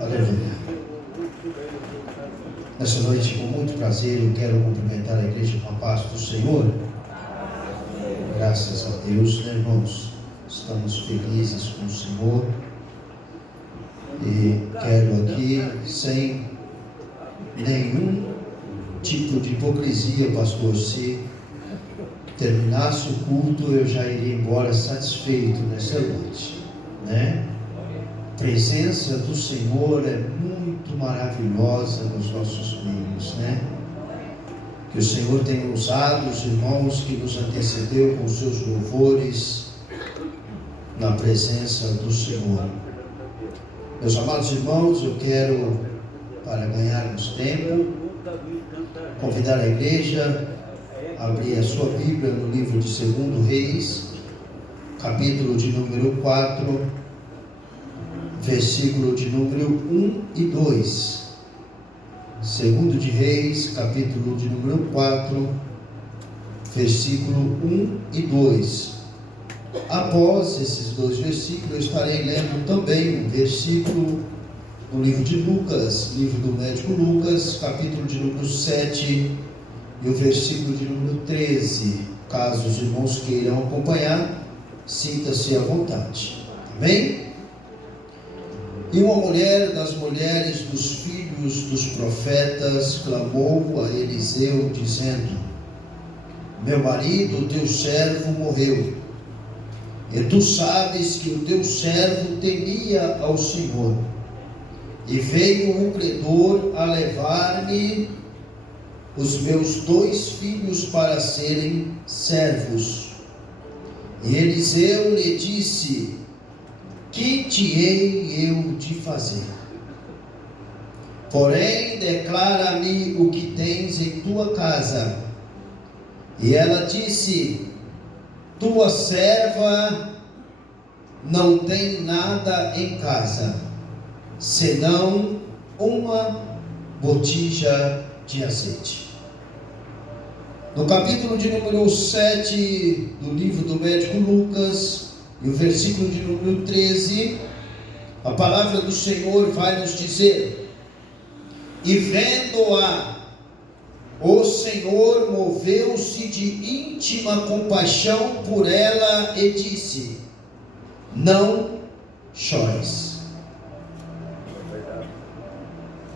Aleluia. Nessa noite, com muito prazer, eu quero cumprimentar a igreja com a paz do Senhor. Graças a Deus, né, irmãos? Estamos felizes com o Senhor. E quero aqui, sem nenhum tipo de hipocrisia, pastor, se terminasse o culto, eu já iria embora satisfeito nessa noite, né? A presença do Senhor é muito maravilhosa nos nossos meios, né? Que o Senhor tenha usado os irmãos que nos antecedeu com seus louvores na presença do Senhor. Meus amados irmãos, eu quero, para ganharmos tempo, convidar a igreja a abrir a sua Bíblia no livro de 2 Reis, capítulo de número 4, versículo de número 1 e 2. 2 de Reis, capítulo de número 4, versículo 1 e 2. Após esses dois versículos, eu estarei lendo também um versículo no livro de Lucas, livro do médico Lucas, capítulo de número 7 e o versículo de número 13. Caso os irmãos queiram acompanhar, sinta-se à vontade. Amém? E uma mulher das mulheres dos filhos dos profetas clamou a Eliseu, dizendo: meu marido, teu servo, morreu. E tu sabes que o teu servo temia ao Senhor. E veio um credor a levar-me os meus 2 filhos para serem servos. E Eliseu lhe disse: que te hei eu de fazer? Porém, declara-me o que tens em tua casa. E ela disse: tua serva não tem nada em casa, senão uma botija de azeite. No capítulo de número 7 do livro do médico Lucas, e o versículo de número 13, a palavra do Senhor vai nos dizer: e vendo-a, o Senhor moveu-se de íntima compaixão por ela e disse: não chores.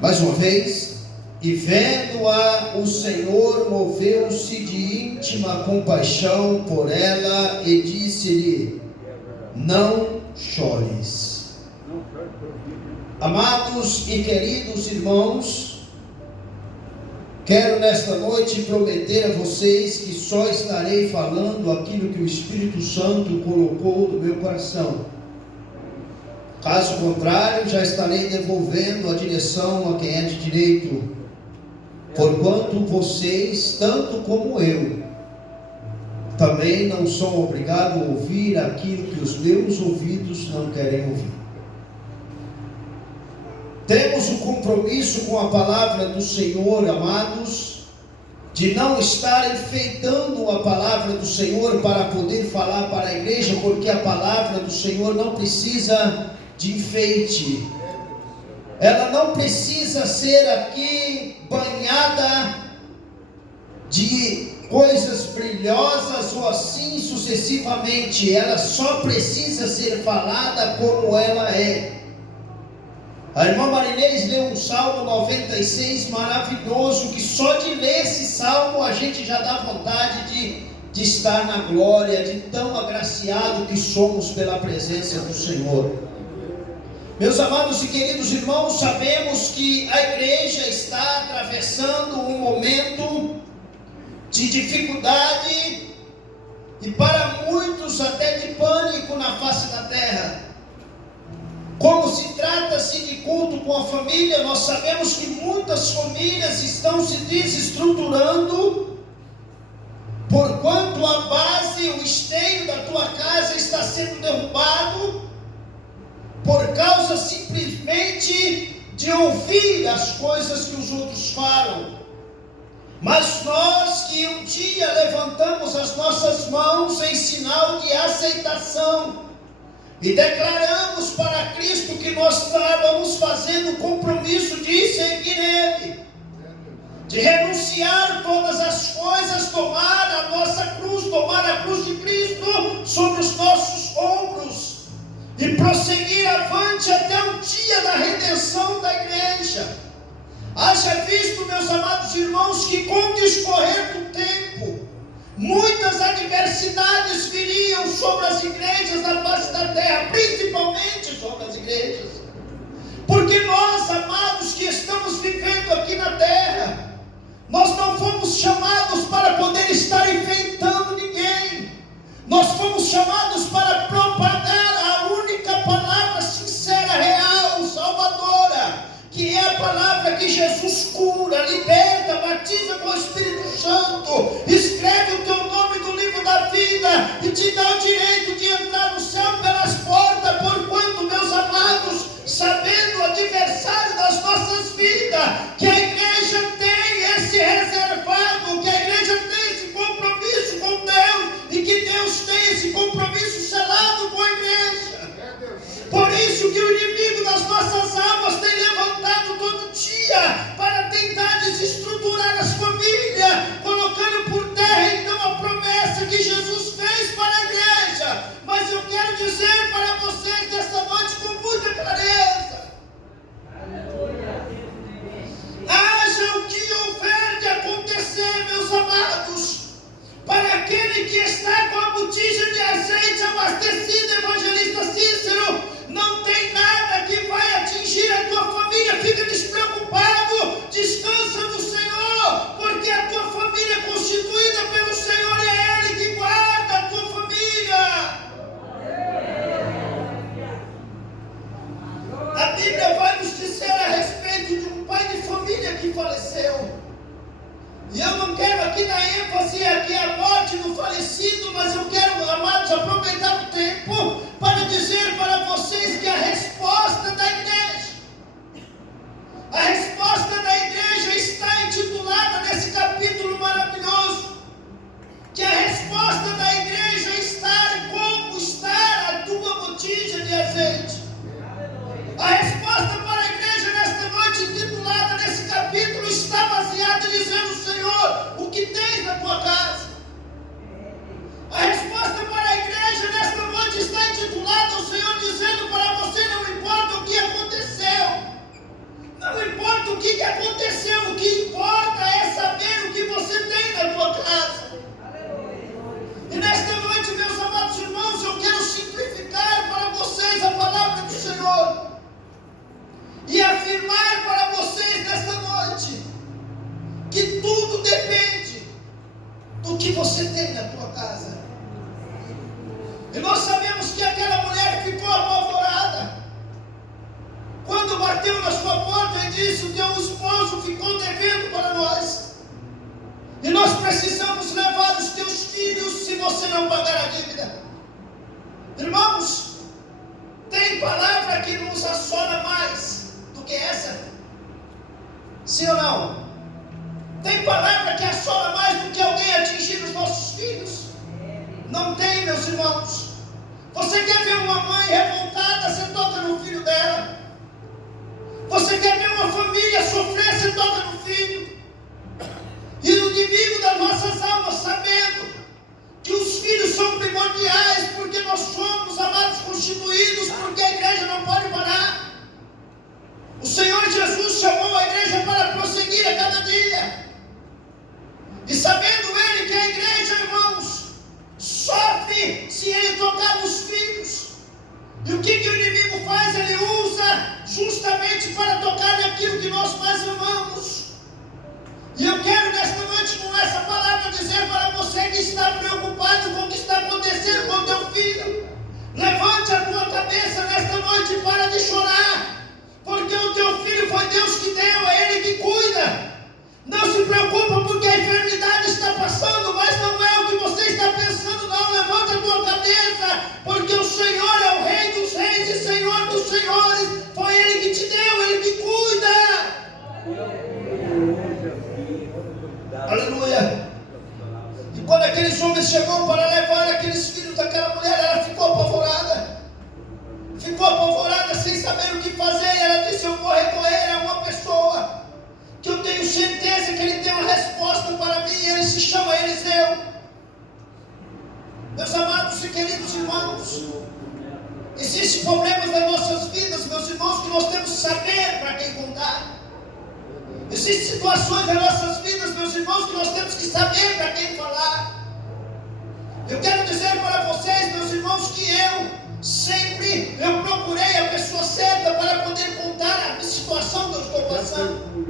Mais uma vez. E vendo-a, o Senhor moveu-se de íntima compaixão por ela e disse-lhe: não chores. Amados e queridos irmãos, quero nesta noite prometer a vocês que só estarei falando aquilo que o Espírito Santo colocou no meu coração. Caso contrário, já estarei devolvendo a direção a quem é de direito, porquanto vocês, tanto como eu, também não são obrigados a ouvir aquilo que os meus ouvidos não querem ouvir. Temos o compromisso com a palavra do Senhor, amados, de não estar enfeitando a palavra do Senhor para poder falar para a igreja, porque a palavra do Senhor não precisa de enfeite. Ela não precisa ser aqui banhada de coisas brilhosas ou assim sucessivamente. Ela só precisa ser falada como ela é. A irmã Marinês leu um Salmo 96 maravilhoso, que só de ler esse Salmo a gente já dá vontade de estar na glória, de tão agraciado que somos pela presença do Senhor. Meus amados e queridos irmãos, sabemos que a igreja está atravessando um momento de dificuldade e para muitos até de pânico na face da terra. Como se trata-se de culto com a família, nós sabemos que muitas famílias estão se desestruturando, porquanto a base, o esteio da tua casa está sendo derrubado, por causa simplesmente de ouvir as coisas que os outros falam. Mas nós que um dia levantamos as nossas mãos em sinal de aceitação e declaramos para Cristo que nós estávamos fazendo de renunciar todas as coisas, tomar a nossa cruz, tomar a cruz de Cristo sobre os nossos ombros e prosseguir avante até o dia da redenção da igreja. Haja visto, meus amados irmãos, que com o discorrer do tempo, muitas adversidades viriam sobre as igrejas da face da terra, principalmente sobre as igrejas. Porque nós, amados, que estamos vivendo aqui na terra, nós não fomos chamados para poder estar enfeitando ninguém. Nós fomos chamados para propagar a única palavra sincera, real, salvadora, que é a palavra que Jesus cura, liberta, batiza com o Espírito Santo, escreve o teu nome no livro da vida e te dá o direito de entrar no céu pelas portas, porquanto, meus amados, sabendo o adversário das nossas vidas, que a igreja tem esse reservado, que a igreja tem esse compromisso com Deus, e que Deus tem esse compromisso selado com a igreja. Por isso que o inimigo das nossas almas tem levantado todo dia para tentar desestruturar as famílias, colocando por terra então a promessa que Jesus fez para a igreja. Mas eu quero dizer para vocês nesta noite com muita clareza: haja o que houver de acontecer, meus amados, para aquele que está com a botija de azeite abastecida, evangelista Cícero, não tem nada que vai atingir a tua família. Fica despreocupado, descansa no Senhor, porque a tua família é constituída pelo Senhor e é Ele que guarda a tua família. A Bíblia vai nos dizer a respeito de um pai de família que faleceu. E eu não quero aqui dar ênfase aqui a morte do falecido, mas eu quero, amados, aproveitar o tempo para dizer para vocês que a resposta da igreja está intitulada nesse capítulo maravilhoso, que a resposta da igreja está como estar a tua botija de azeite. A resposta para a igreja nesta noite, intitulada nesse capítulo, está baseada dizendo: Senhor, o que tens na tua casa? A resposta para a igreja nesta noite está intitulada: o Senhor dizendo para você: não importa o que aconteceu, não importa o que aconteceu, o que importa é saber o que você tem na tua casa. E nesta noite, meus amados irmãos, eu quero simplificar para vocês a palavra do Senhor e afirmar para vocês nesta noite que tudo depende do que você tem na tua casa. E nós sabemos que aquela mulher ficou apavorada quando bateu na sua porta e disse: o teu esposo ficou devendo para nós, e nós precisamos levar os teus filhos se você não pagar a dívida. Irmãos, tem palavra que nos assola mais do que essa? Sim ou não? Tem palavra que assola mais do que alguém atingir os nossos filhos? Não tem, meus irmãos. Você quer ver uma mãe revoltada, você toca no filho dela. Você quer ver uma família sofrer, você toca no filho. E no inimigo das nossas almas, sabendo que os filhos são primordiais, porque nós somos, amados, constituídos, porque a igreja não pode parar. O Senhor Jesus chamou a igreja para prosseguir a cada dia. E sabendo Ele que a igreja, irmãos, sofre se Ele tocar nos filhos. E o que o inimigo faz? Ele usa justamente para tocar naquilo que nós mais amamos. E eu quero nesta noite, com essa palavra, dizer para você que está preocupado com o que está acontecendo com o teu filho: levante a tua cabeça nesta noite e para de chorar, porque o teu filho foi Deus que deu, é Ele que cuida. Não se preocupa porque a enfermidade está passando, mas não é o que você está pensando, não. Levante a tua cabeça, porque saber para quem contar. Existem situações nas nossas vidas, meus irmãos, que nós temos que saber para quem falar. Eu quero dizer para vocês, meus irmãos, que eu procurei a pessoa certa para poder contar a situação que eu estou passando.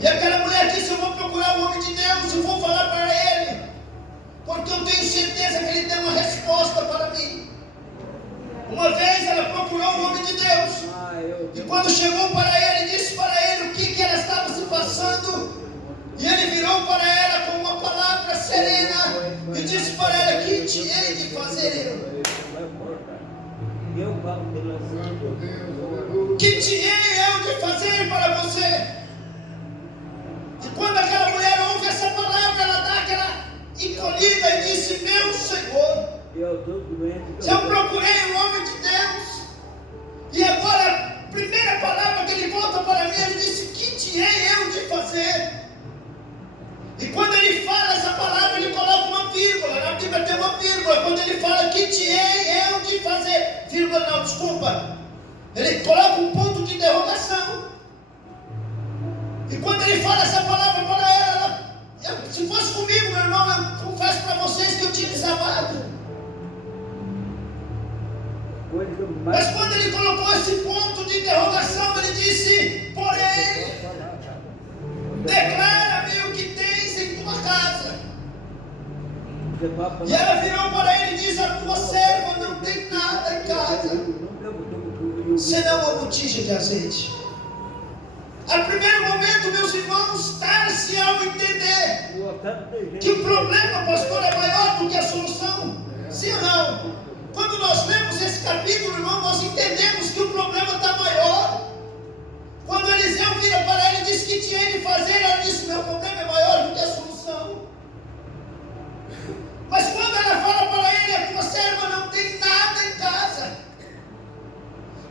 E aquela mulher disse: eu vou procurar o homem de Deus e vou falar para ele, porque eu tenho certeza que ele tem uma resposta para mim. Uma vez ela procurou o homem de Deus, e quando chegou para ele, disse para ele o que ela estava se passando, e ele virou para ela com uma palavra serena e disse para ela: que te hei de fazer eu? Que te hei eu de fazer para você? E quando aquela mulher ouve essa palavra, ela dá aquela encolhida e disse: meu Senhor, eu procurei o homem de Deus, e agora a primeira palavra que ele volta para mim, ele disse: que te hei eu de fazer? E quando ele fala essa palavra, ele coloca uma vírgula. Na Bíblia tem uma vírgula. Quando ele fala que te hei eu de fazer, vírgula não, desculpa, ele coloca um ponto de interrogação. E quando ele fala essa palavra para ela, se fosse comigo, meu irmão, eu confesso para vocês que eu tinha desabado. Mas quando ele colocou esse ponto de interrogação, ele disse: porém, declara-me o que tens em tua casa. E ela virou para ele e disse: a tua serva não tem nada em casa, senão uma botija de azeite. A primeiro momento, meus irmãos, dar-se ao entender que o problema, pastor, é maior do que a solução. Sim ou não? Quando nós lemos esse capítulo, irmão, nós entendemos que o problema está maior. Quando Eliseu vira para ele e diz: que te hei de fazer, ela disse: meu problema é maior do que a solução. Mas quando ela fala para ele: a tua serva não tem nada em casa.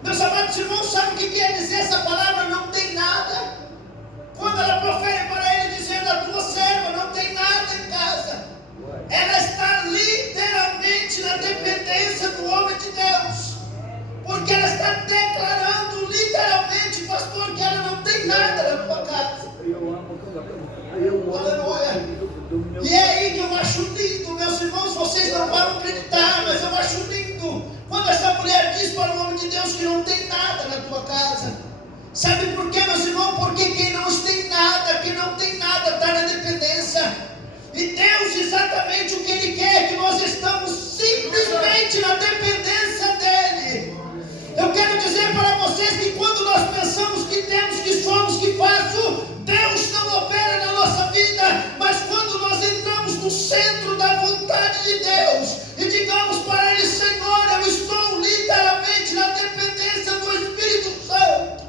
Meus amados irmãos, sabe o que quer dizer essa palavra não tem nada? Quando ela profere para ele dizendo: a tua serva não tem nada em casa, ela está literalmente na dependência do homem de Deus, porque ela está declarando literalmente, pastor, que ela não tem nada na tua casa. Aleluia. E é aí que eu acho lindo, meus irmãos, vocês não vão acreditar, mas eu acho lindo quando essa mulher diz para o homem de Deus que não tem nada na tua casa. Sabe por quê, meus irmãos? Porque quem não tem nada está na dependência. E Deus, exatamente o que Ele quer é que nós estamos simplesmente na dependência dEle. Eu quero dizer para vocês que quando nós pensamos que temos, que somos, que faço, Deus não opera na nossa vida. Mas quando nós entramos no centro da vontade de Deus e digamos para Ele: Senhor, eu estou literalmente na dependência do Espírito Santo.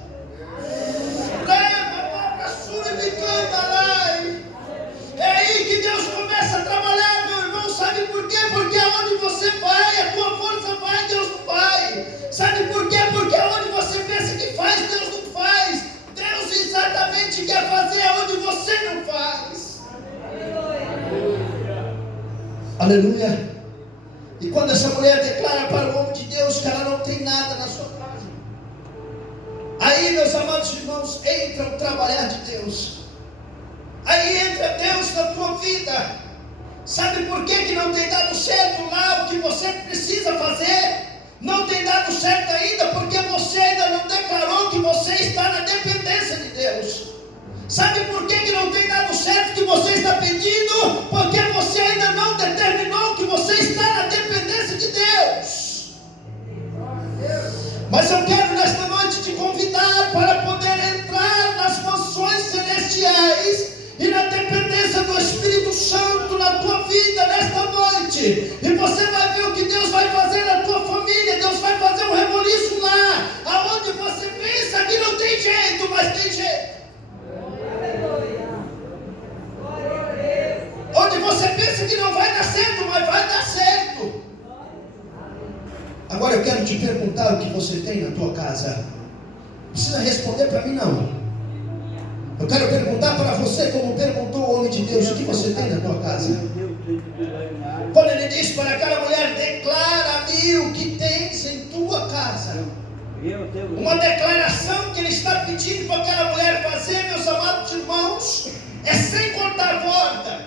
É aí que Deus começa a trabalhar, meu irmão. Sabe por quê? Porque aonde você vai, a tua força vai, Deus não vai. Sabe por quê? Porque aonde você pensa que faz, Deus não faz. Deus exatamente quer fazer aonde você não faz. Aleluia. E quando essa mulher declara para o homem de Deus que ela não tem nada na sua casa, aí, meus amados irmãos, entra o trabalhar de Deus. Aí entra Deus na tua vida. Sabe por que não tem dado certo lá o que você precisa fazer? Não tem dado certo ainda porque você ainda não declarou que você está na dependência de Deus. Sabe por que não tem dado certo que você está pedindo? Porque você ainda não determinou que você está na dependência de Deus. Mas eu quero nesta noite te convidar para poder entrar nas mansões celestiais e na dependência do Espírito Santo na tua vida nesta noite. E você vai ver o que Deus vai fazer na tua família. Deus vai fazer um reboliço lá, aonde você pensa que não tem jeito, mas tem jeito. Onde você pensa que não vai dar certo, mas vai dar certo. Agora eu quero te perguntar o que você tem na tua casa. Não precisa responder para mim não. Eu quero perguntar para você, como perguntou o homem de Deus: o que você tem na tua casa? Quando ele disse para aquela mulher: declara-me o que tens em tua casa. Uma declaração que ele está pedindo para aquela mulher fazer, meus amados irmãos, é sem cortar a corda.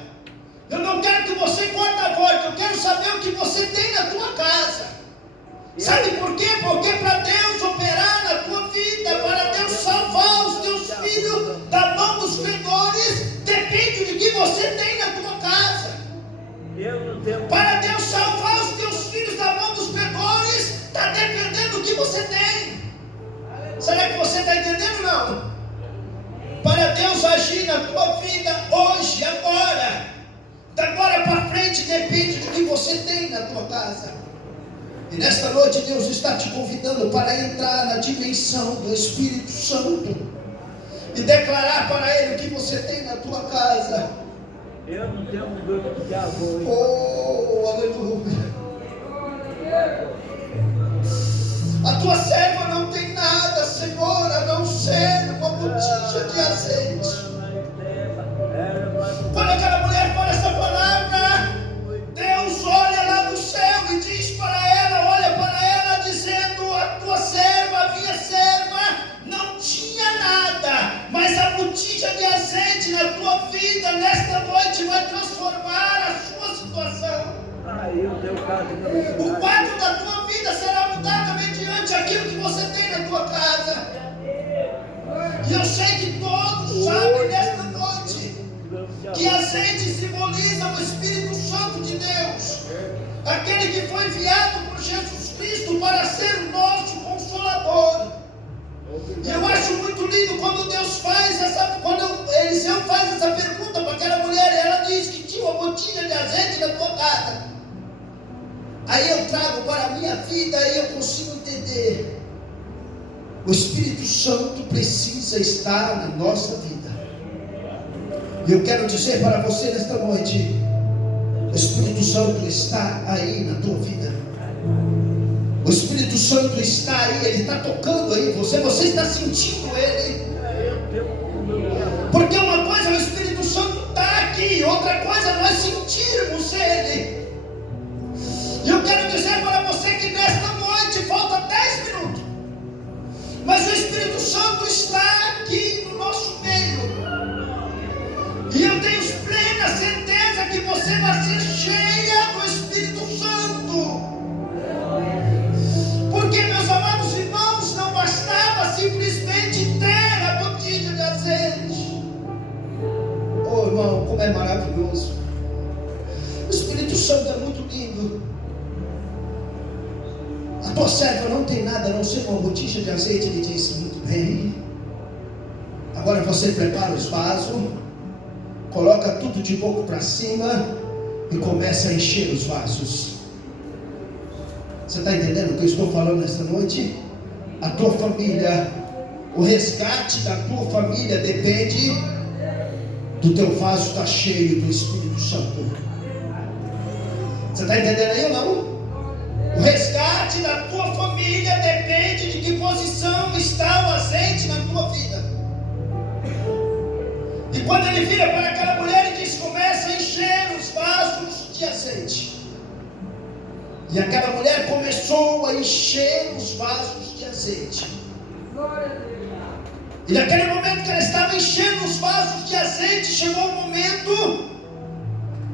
Eu não quero que você corte a corda, eu quero saber o que você tem na tua casa. Sabe por quê? Porque para Deus operar na tua vida, para Deus salvar os teus filhos da mão dos credores, depende do que você tem na tua casa. Para Deus salvar os teus filhos da mão dos credores, está dependendo do que você tem. Será que você está entendendo ou não? Para Deus agir na tua vida hoje, agora, da agora para frente, depende do que você tem na tua casa. E nesta noite Deus está te convidando para entrar na dimensão do Espírito Santo e declarar para Ele o que você tem na tua casa. Eu não tenho um grupo de avô. Oh, aleluia. A tua serva não tem nada, Senhor, a não ser uma botija de azeite. Quando aquela mulher fala essa palavra, Deus olha lá do céu e diz para ela, olha para ela dizendo: a tua serva, a minha serva, não tinha nada, mas a botija de azeite na tua vida, nesta noite, vai transformar a sua situação. O quadro da tua vida será mudado mediante aquilo que você tem na tua casa. E eu sei que todos sabem nesta noite que azeite simboliza o Espírito Santo de Deus, aquele que foi enviado por Jesus Cristo para ser o nosso Consolador. E eu acho muito lindo quando Deus faz quando Eliseu faz essa pergunta para aquela mulher, e ela diz que tinha uma botinha de azeite na tua casa. Aí eu trago para a minha vida e eu consigo entender. O Espírito Santo precisa estar na nossa vida. E eu quero dizer para você nesta noite: o Espírito Santo está aí na tua vida. O Espírito Santo está aí, Ele está tocando aí você está sentindo Ele. Porque uma coisa é o Espírito Santo estar aqui, outra coisa é nós sentirmos Ele. E eu quero dizer para você que nesta noite falta 10 minutos, mas o Espírito Santo está aqui no nosso meio. E eu tenho plena certeza que você vai ser cheia do Espírito Santo. Porque, meus amados irmãos, não bastava simplesmente ter a botija de azeite. Oh, irmão, como é maravilhoso. O Espírito Santo é muito lindo. A tua serva não tem nada a não ser uma botija de azeite. Ele disse: muito bem. Agora você prepara os vasos, coloca tudo de boca para cima e começa a encher os vasos. Você está entendendo o que eu estou falando nesta noite? A tua família, o resgate da tua família depende do teu vaso estar cheio do Espírito Santo. Você está entendendo aí ou não? O resgate da tua família depende de que posição está o azeite na tua vida. E quando ele vira para aquela mulher e diz: começa a encher os vasos de azeite. E aquela mulher começou a encher os vasos de azeite. E naquele momento que ela estava enchendo os vasos de azeite, chegou o momento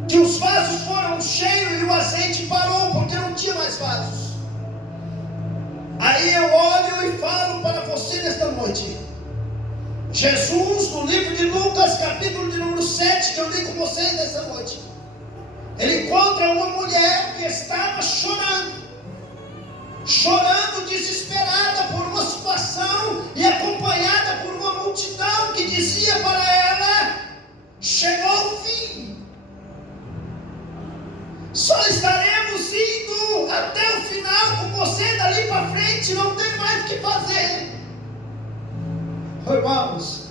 que os vasos foram cheios e o azeite parou, porque não tinha mais vasos. Aí eu olho e falo para você nesta noite: Jesus, no livro de Lucas, capítulo de número 7, que eu li com vocês nessa noite, ele encontra uma mulher que estava chorando, desesperada por uma situação e acompanhada por uma multidão que dizia para ela: chegou o fim, só estaremos indo até o final com você, dali para frente não tem mais o que fazer. Irmãos,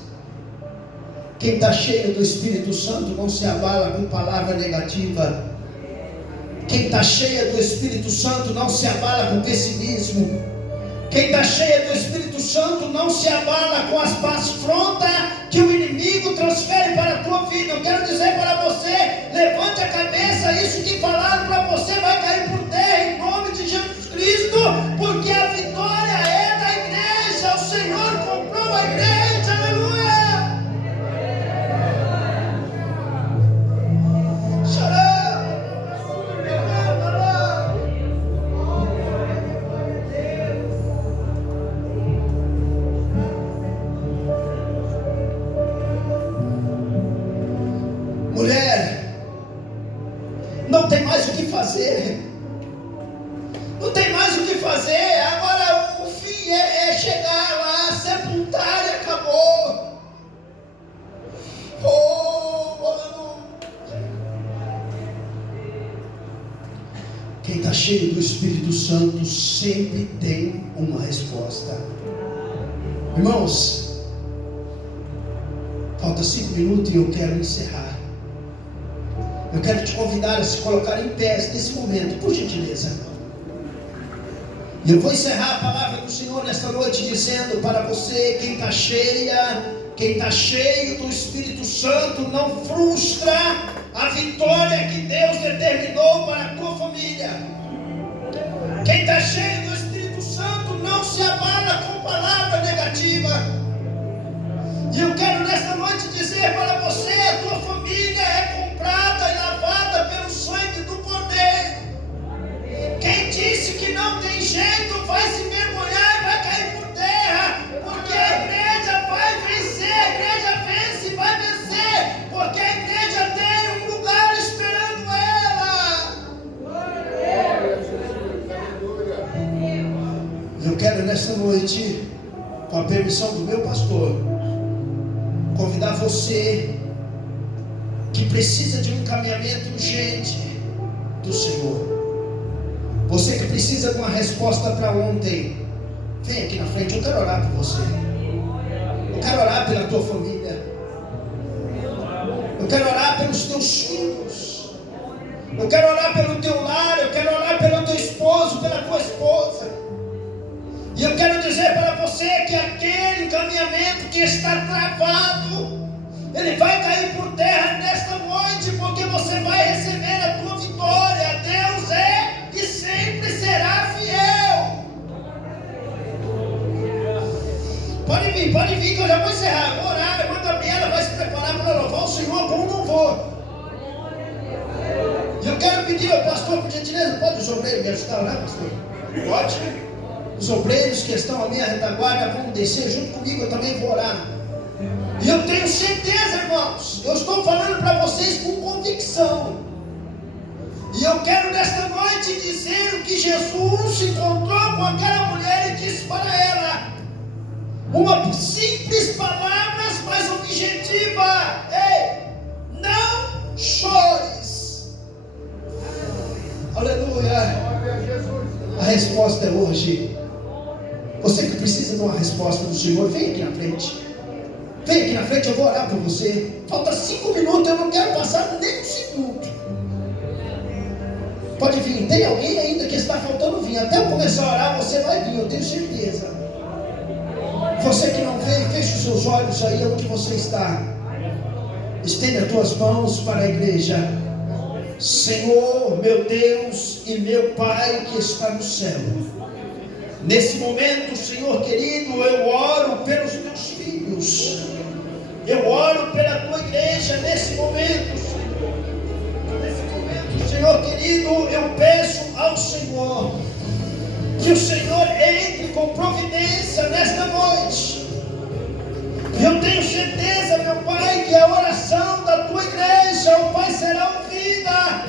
quem está cheio do Espírito Santo não se abala com palavra negativa. Quem está cheio do Espírito Santo não se abala com pessimismo. Quem está cheio do Espírito Santo não se abala com as afrontas que o inimigo transfere para a tua vida. Eu quero dizer para você: levante a cabeça, isso que falaram para você vai cair por terra em nome de Jesus Cristo, porque a vitória é da igreja. a igreja, aleluia. Mulher, não tem mais o que fazer. Não tem mais o que fazer. Agora o fim é chegar lá, sepultar e acabou. Oh, aleluia. Quem está cheio do Espírito Santo sempre tem uma resposta. Irmãos, falta 5 minutos e eu quero encerrar. Eu quero te convidar a se colocar em pé nesse momento, por gentileza. E eu vou encerrar a palavra do Senhor nesta noite dizendo para você, quem está cheia, quem está cheio do Espírito Santo, não frustra a vitória que Deus determinou para a tua família. Quem está cheio do Espírito Santo não se abala com palavra negativa. E eu quero nesta noite dizer para você, a tua família é comprada e lavada pelo sangue do Cordeiro. Quem disse que não tem jeito vai se mergulhar e vai cair por terra, porque a igreja vai vencer, a igreja vence e vai vencer, porque a igreja tem um lugar esperando ela. Eu quero nesta noite, com a permissão do meu pastor, convidar você que precisa de um encaminhamento urgente do Senhor. Você que precisa de uma resposta para ontem, vem aqui na frente, eu quero orar por você. Eu quero orar pela tua família. Eu quero orar pelos teus filhos. Eu quero orar pelo teu lar. Eu quero orar pelo teu esposo, pela tua esposa. E eu quero dizer para você que aquele encaminhamento que está travado, ele vai cair por terra nesta noite, porque você vai receber a tua vitória. Deus é e sempre será fiel. Pode vir que eu já vou encerrar. Vou orar, a irmã Gabriela vai se preparar para louvar o Senhor com um louvor. E eu quero pedir ao pastor, por gentileza, pode os obreiros me ajudar a orar, pastor? Pode. Os obreiros que estão à minha retaguarda vão descer junto comigo, eu também vou orar. E eu tenho certeza, irmãos, eu estou falando para vocês com convicção. E eu quero nesta noite dizer o que Jesus se encontrou com aquela mulher e disse para ela. Uma simples palavras, mas objetiva. Ei, não chores. Aleluia. A resposta é hoje. Você que precisa de uma resposta do Senhor, vem aqui na frente. Vem aqui na frente, eu vou orar por você. Falta 5 minutos, eu não quero passar nem um segundo. Pode vir, tem alguém ainda que está faltando vir. Até eu começar a orar, você vai vir, eu tenho certeza. Você que não veio, feche os seus olhos aí onde você está. Estenda as tuas mãos para a igreja. Senhor, meu Deus e meu Pai que está no céu. Nesse momento, Senhor querido, eu oro pelos teus filhos. Eu oro pela tua igreja nesse momento, Senhor. Nesse momento, Senhor querido, eu peço ao Senhor que o Senhor entre com providência nesta noite. Eu tenho certeza, meu Pai, que a oração da tua igreja, ó Pai, será ouvida.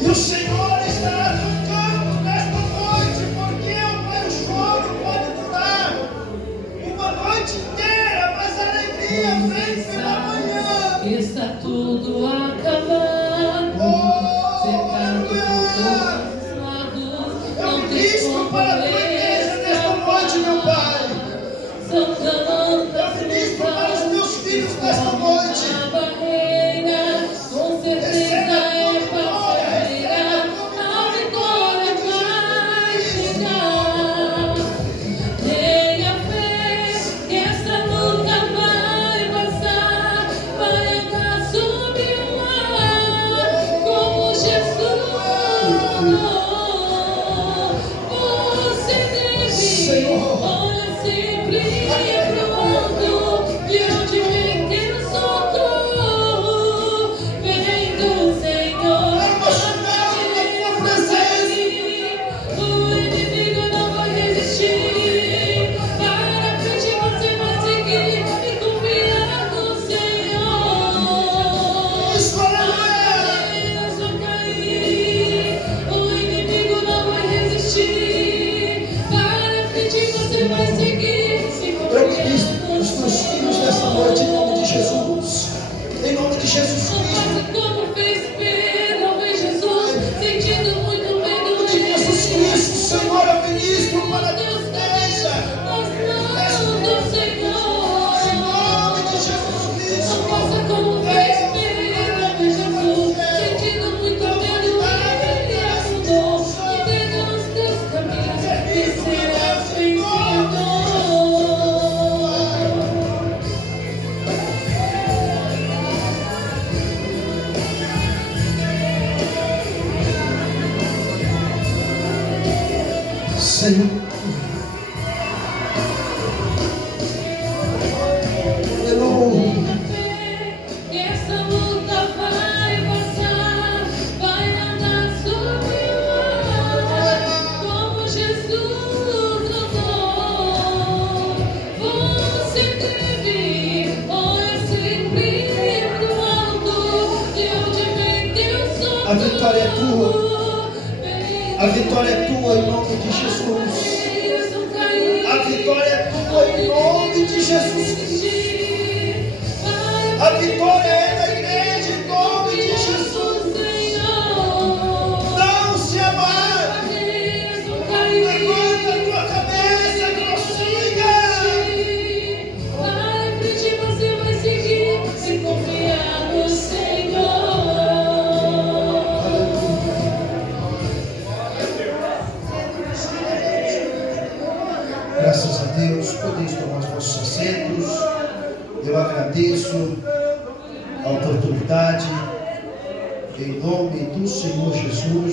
E o Senhor estará tocando nesta noite, porque, ó Pai, o choro pode durar uma noite inteira, mas a alegria vem pela manhã. Está tudo acabado, cercado por todos os lados. Eu ministro para a tua igreja nesta noite, meu Pai. São tantas Eu ministro para os meus filhos nesta noite. barreira, com certeza é passageira. A vitória vai chegar. Tenha fé que essa luta vai passar. Vai andar sobre o mar, como Jesus falou. Você deve Senhor. olhar sempre. Senhor. Aleluia. E essa luta vai passar, vai andar sobre o mar, como Jesus andou. Você teve, olha sempre pro alto, de onde vem teu socorro. A vitória é tua. A vitória é tua em nome de Jesus. A vitória é tua em nome de Jesus Cristo. A vitória é da igreja em nome de Jesus. Não se abale. Levanta a tua cabeça, prossiga. Para frente você vai seguir, se confiar no Senhor. Graças a Deus, podeis tomar os vossos assentos. Eu agradeço a oportunidade, em nome do Senhor Jesus.